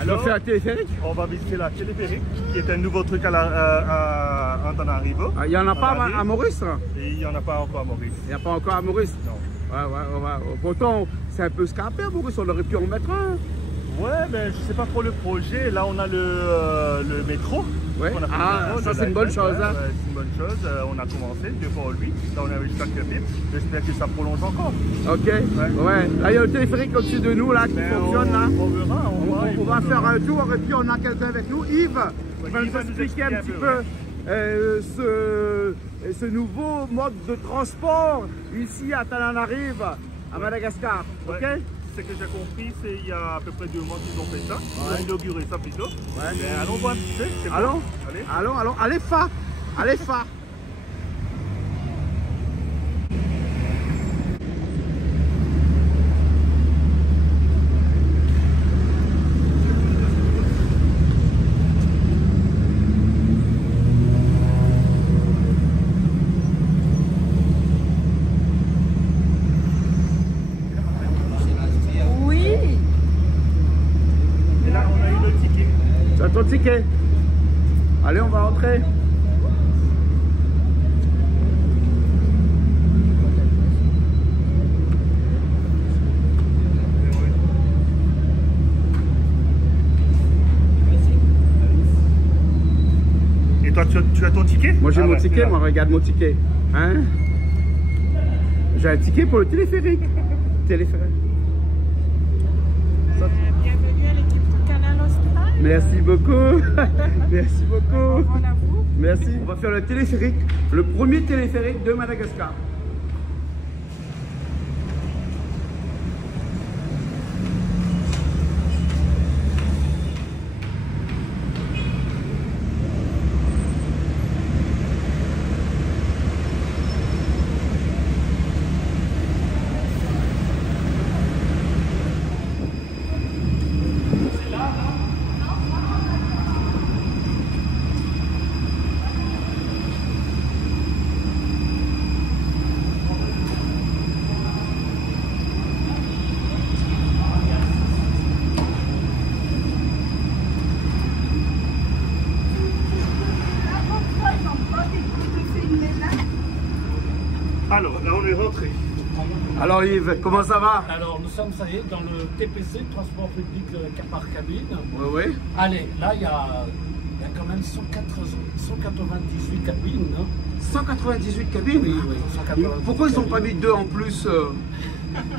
Alors, faire un téléphérique? on va visiter la téléphérique, qui est un nouveau truc à Antananarivo. Il n'y en a pas à Maurice? Et il n'y en a pas encore à Maurice. Il n'y a pas encore à Maurice? Non. Pourtant, c'est un peu scapé à Maurice, on aurait pu en mettre un. Ouais, mais je sais pas pour le projet. Là, on a le métro. Ouais. On a fait le métro, Ça c'est une bonne chose. Hein. Ouais, c'est une bonne chose. On a commencé 2 fois 8. Là, on avait jusqu'à Quebec. J'espère que ça prolonge encore. Ok. Ouais. Là, il y a le téléphérique au-dessus de nous là qui fonctionne là. On verra. On va faire un tour et puis on a quelqu'un avec nous, Yves, qui va nous expliquer un petit peu ce nouveau mode de transport ici à Antananarivo, à Madagascar. Ouais. Ok. Ce que j'ai compris, c'est qu'il y a à peu près 2 mois qu'ils ont fait ça. Ils ont inauguré ça plutôt. Ouais. Mais allons voir un petit peu. C'est bon. Allez, fa. Et là, on a eu le ticket. Tu as ton ticket. Allez, on va rentrer. Et toi, tu as ton ticket? Moi j'ai mon ouais, ticket, moi regarde mon ticket. Hein? J'ai un ticket pour le téléphérique. Téléphérique. Bienvenue à l'équipe de Canal Austral. Merci beaucoup. Merci beaucoup. Bonjour à vous. Merci. On va faire le téléphérique, le premier téléphérique de Madagascar. Alors, là, on est rentré. Alors Yves, comment ça va? Alors, nous sommes, ça y est, dans le TPC, Transport Public par Cabine. Oui, oui. Allez, là, il y a quand même 198 cabines. Hein. 198 cabines? Oui, 198 Pourquoi ils n'ont pas cabines. mis 2 en plus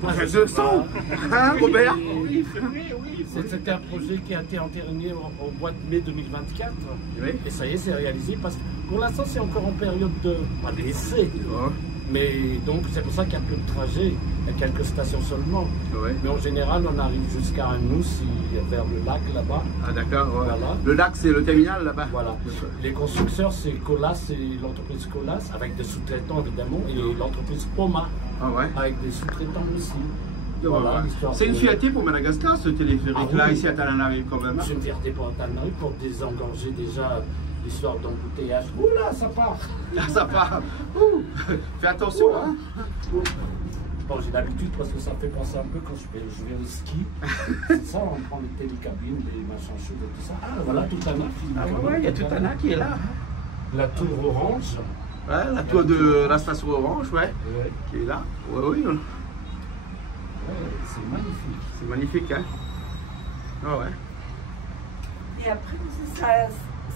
pour faire 200? Hein, Robert? Oui, c'était un projet qui a été entériné au mois de mai 2024. Oui. Et ça y est, c'est réalisé parce que pour l'instant, c'est encore en période de, pas d'essai. Mais donc, c'est pour ça qu'il y a peu de trajets, il y a quelques stations seulement. Oui. Mais en général, on arrive jusqu'à Nous, vers le lac là-bas. Ah d'accord, ouais. Voilà. Le lac c'est le terminal là-bas. Voilà. Les constructeurs, c'est Colas, c'est l'entreprise Colas, avec des sous-traitants évidemment, et l'entreprise Poma, Ah ouais. avec des sous-traitants aussi. Voilà. l'histoire C'est une de- fierté pour Madagascar ce téléphérique Ah là oui. ici à Antananarivo quand même. C'est une fierté pour Antananarivo pour désengorger déjà l'histoire d'embouteillage. Oula, ça part. Là ça part. Ouh. Fais attention hein. Bon, j'ai l'habitude parce que ça me fait penser un peu quand je vais au ski. C'est ça, on prend les télécabines, les machins chauds et tout ça. Ah, voilà, tout un Ah ouais, il y a tout un qui est là. La tour orange. Ouais, la tour de la station Orange, ouais, Ouais. qui est là. Ouais, oui. Ouais, c'est magnifique. C'est magnifique, hein. Ah ouais. Et après,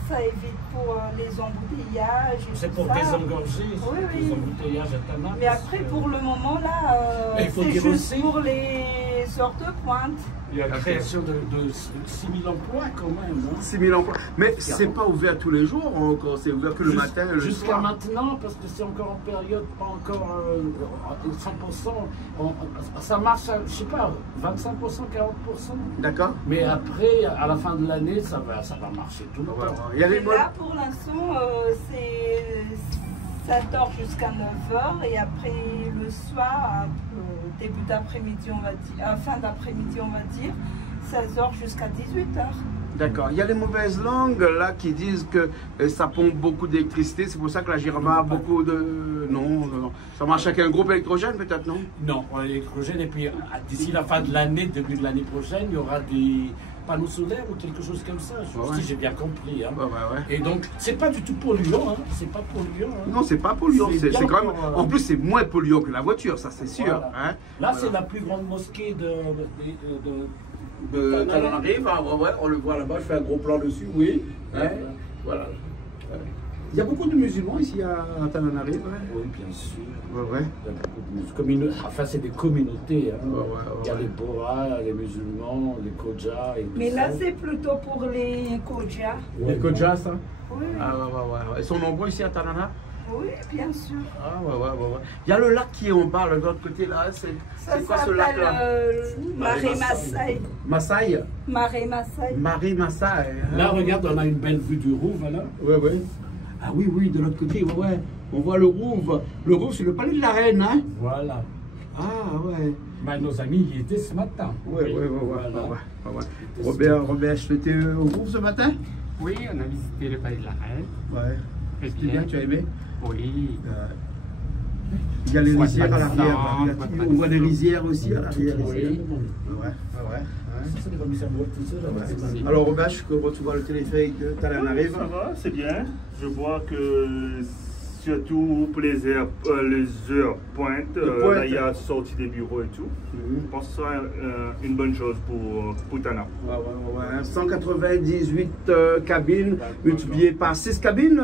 ça évite pour les embouteillages. et C'est tout pour ça. désengorger Oui, les oui. embouteillages à Tana. Mais après, pour le moment, là, Et il faut c'est dire juste aussi- pour les heures de pointe. Il y a la création de 6000 emplois quand même. Hein. 6000 emplois. Mais c'est pas ouvert tous les jours encore, c'est ouvert que le matin et le Jusqu'à soir. maintenant, parce que c'est encore en période, pas encore 100%. Ça marche, à, je sais pas, 25%, 40%. D'accord. Mais après, à la fin de l'année, ça va marcher tout le temps. Il y a les Et là, pour l'instant, ça dort jusqu'à 9h et après le soir, début d'après-midi, on va dire, fin d'après-midi, on va dire, ça dort jusqu'à 18h. D'accord. Il y a les mauvaises langues là qui disent que ça pompe beaucoup d'électricité. C'est pour ça que la Girma a beaucoup de. Non, non, non. Ça marche avec un groupe électrogène peut-être, non? Non, l'électrogène, et puis d'ici la fin de l'année, début de l'année prochaine, il y aura panneaux solaires ou quelque chose comme ça. Si j'ai bien compris. Hein. Ouais. Et donc, c'est pas du tout polluant. Hein. C'est pas polluant. Hein. Non, c'est pas polluant. C'est quand même. Pour, En plus, c'est moins polluant que la voiture, ça c'est sûr. Voilà. Hein. Là, c'est la plus grande mosquée de Tananarive, on le voit là-bas, je fais un gros plan dessus, oui. Hein. Voilà. Il y a beaucoup de musulmans ici à Tananarive. Hein. Oui, bien sûr. Ouais. Il y a beaucoup de enfin, c'est des communautés. Hein. Il y a les Bora, les musulmans, les Kodja. Et Mais là, c'est plutôt pour les Kodja. Les Kodja, ça? Oui. Ah ouais. Ils sont nombreux ici à Tanana? Oui, bien sûr. Ah ouais. Il y a le lac qui est en bas, de l'autre côté là. C'est quoi ce lac là? Marie Massaï. Massaï? Marie Massaï. Marie Massaï. Là, regarde, on a une belle vue du Rouvre, là. Ouais. Ah oui, de l'autre côté, ouais. On voit le Rouvre. Le Rouvre, c'est le palais de la reine, hein? Voilà. Ah ouais. Ben, nos amis y étaient ce matin. Ouais. Voilà. Robert, je étais au Rouvre ce matin? Oui, on a visité le palais de la reine. Ouais. C'était bien, tu as aimé? Oui. Il y a les rizières à l'arrière. Croix-de-Passant, On voit les rizières aussi à l'arrière. Oui. Ouais. Ça, c'est les remis à moi, tout ça. Alors Robert, comment tu vois le téléphérique de Tananarive? Ça va, c'est bien. Je vois que surtout pour les heures pointes, là il y a sorti des bureaux et tout. Je pense que ce sera une bonne chose pour Tana. Ouais. 198 cabines multipliées par 6 cabines,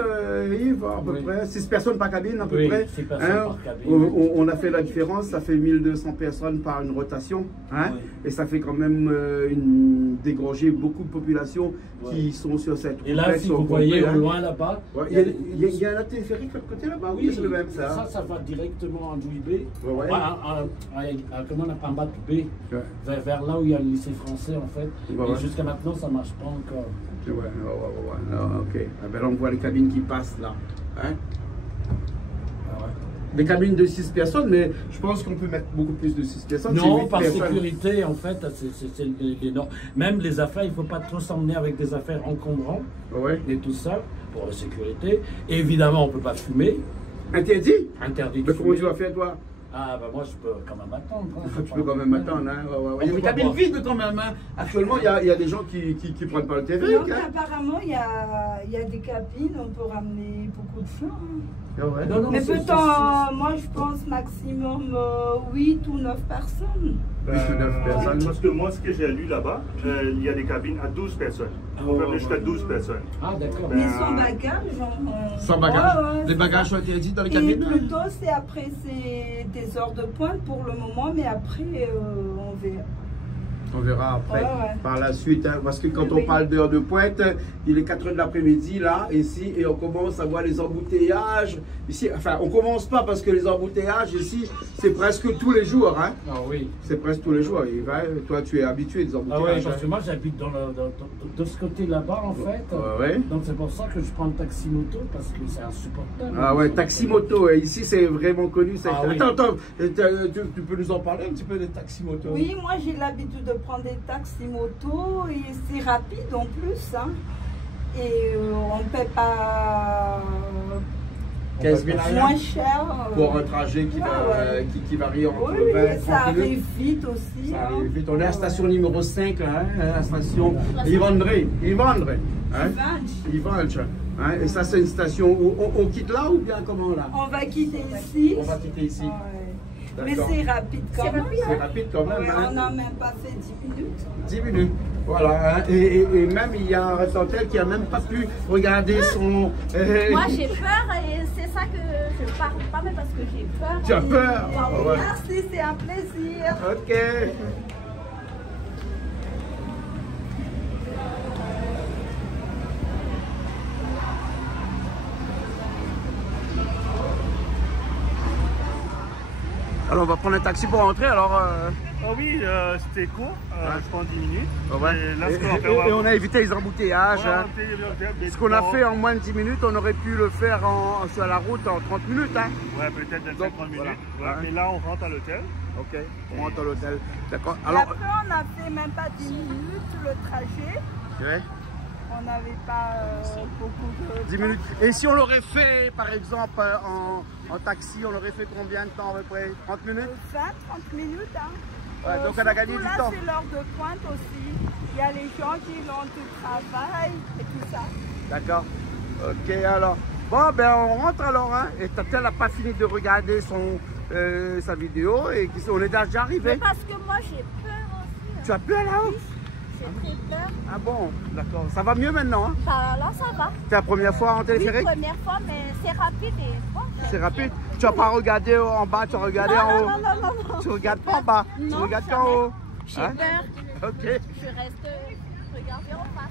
Yves, à peu près. 6 personnes par cabine, à peu près. 6 personnes par cabine. On a fait la différence, ça fait 1200 personnes par une rotation. Hein, et ça fait quand même dégranger beaucoup de populations qui sont sur cette route. Et là, si vous voyez au loin là-bas, il y a un téléphérique de l'autre côté là-bas. Oui, c'est le même ça. Ça va directement en Douibé. Ouais. Comment on appelle, en bas de B, vers là où il y a le lycée français en fait. Et jusqu'à maintenant, ça ne marche pas encore. Ok. Ah ben là, on voit les cabines qui passent là. Hein? Des cabines de 6 personnes, mais je pense qu'on peut mettre beaucoup plus de 6 personnes. Non, par sécurité, en fait, c'est les normes. Même les affaires, il ne faut pas trop s'emmener avec des affaires encombrantes et tout ça, pour la sécurité. Et évidemment, on ne peut pas fumer. Interdit? Interdit de mais fumer. comment tu vas faire, toi? Ah, bah moi, je peux quand même attendre. Hein. Tu peux quand même attendre. Hein. Il y a des cabines vides quand même. Hein. Actuellement, il y a des gens qui ne prennent pas le téléphérique. Non, mais apparemment, il y a des cabines, on peut ramener beaucoup de gens. Hein. Non, mais peut-on, moi je pense maximum 8 ou 9 personnes. 8 ou 9 personnes. Parce que moi, ce que j'ai lu là-bas, il y a des cabines à 12 personnes. On peut aller jusqu'à 12 personnes. Ah, d'accord. Mais sans bagages. Sans bagages? Les bagages sont interdits dans les cabines? Et plutôt, c'est après, c'est des heures de pointe pour le moment, mais après, on verra. On verra après, par la suite. Hein, parce que quand on parle d'heure de pointe, il est 4 h de l'après-midi là, ici, et on commence à voir les embouteillages. Ici, enfin, on commence pas parce que les embouteillages ici, c'est presque tous les jours. Hein. Ah oui. C'est presque tous les jours. Et, toi, tu es habitué des embouteillages. Ah oui, parce que moi, j'habite de ce côté là-bas, en fait. Donc, c'est pour ça que je prends le taxi-moto, parce que c'est insupportable. Ah ouais, taxi-moto. Ici, c'est vraiment connu. Ah, oui. Attends, tu peux nous en parler un petit peu des taxi-motos? Oui, moi, j'ai l'habitude de prendre des taxis-motos et c'est rapide en plus. Hein. Et on ne paie pas 15 000 moins cher. Pour un trajet qui varie entre 20 et 30 ça arrive minutes. vite aussi. Ça arrive vite. On est à la station numéro 5, là, hein, à la station Ivandre. Hein? Hein? Et ça, c'est une station où on quitte là ou bien comment là? On va quitter ici. On va quitter ici. Mais c'est rapide quand même. C'est rapide quand même. Hein? On n'a même pas fait 10 minutes. 10 minutes. Voilà. Hein? Et même, il y a un rétenteur qui n'a même pas pu regarder son... Moi, j'ai peur et c'est ça que je ne parle pas, mais parce que j'ai peur. Tu as peur? Merci, c'est un plaisir. Ok. Alors on va prendre un taxi pour rentrer alors. Oh oui, c'était court, je pense 10 minutes. Et, là, ce et on a évité les embouteillages. Hein. Ce qu'on a fait en moins de 10 minutes, on aurait pu le faire sur la route en 30 minutes. Hein. Ouais, peut-être 25-30 minutes. Voilà. Mais là, on rentre à l'hôtel. Ok, on rentre à l'hôtel. D'accord. Alors, après, on a fait même pas 10 minutes le trajet. Ouais. On n'avait pas beaucoup de 10 minutes. Et si on l'aurait fait, par exemple, en taxi, on aurait fait combien de temps à peu près? 30 minutes? 20-30 minutes. Hein. Ouais, donc on a gagné du temps. C'est l'heure de pointe aussi. Il y a les gens qui ont du travail et tout ça. D'accord. Ok, alors. Bon, ben on rentre alors. Hein. Et Tata n'a pas fini de regarder sa vidéo et on est déjà arrivé. Mais parce que moi j'ai peur aussi. Tu as peur là-haut? Oui, j'ai très peur. Ah bon, d'accord. Ça va mieux maintenant, hein? Là, ça va. C'est la première fois en téléphérique? Oui, première fois, mais c'est rapide et bon. C'est rapide? Tu n'as pas regardé en bas, tu as regardé en haut? Non. Tu regardes pas en bas? Non, tu regardes jamais. qu'en haut? J'ai Hein? peur. Ok. Je reste regarder en face.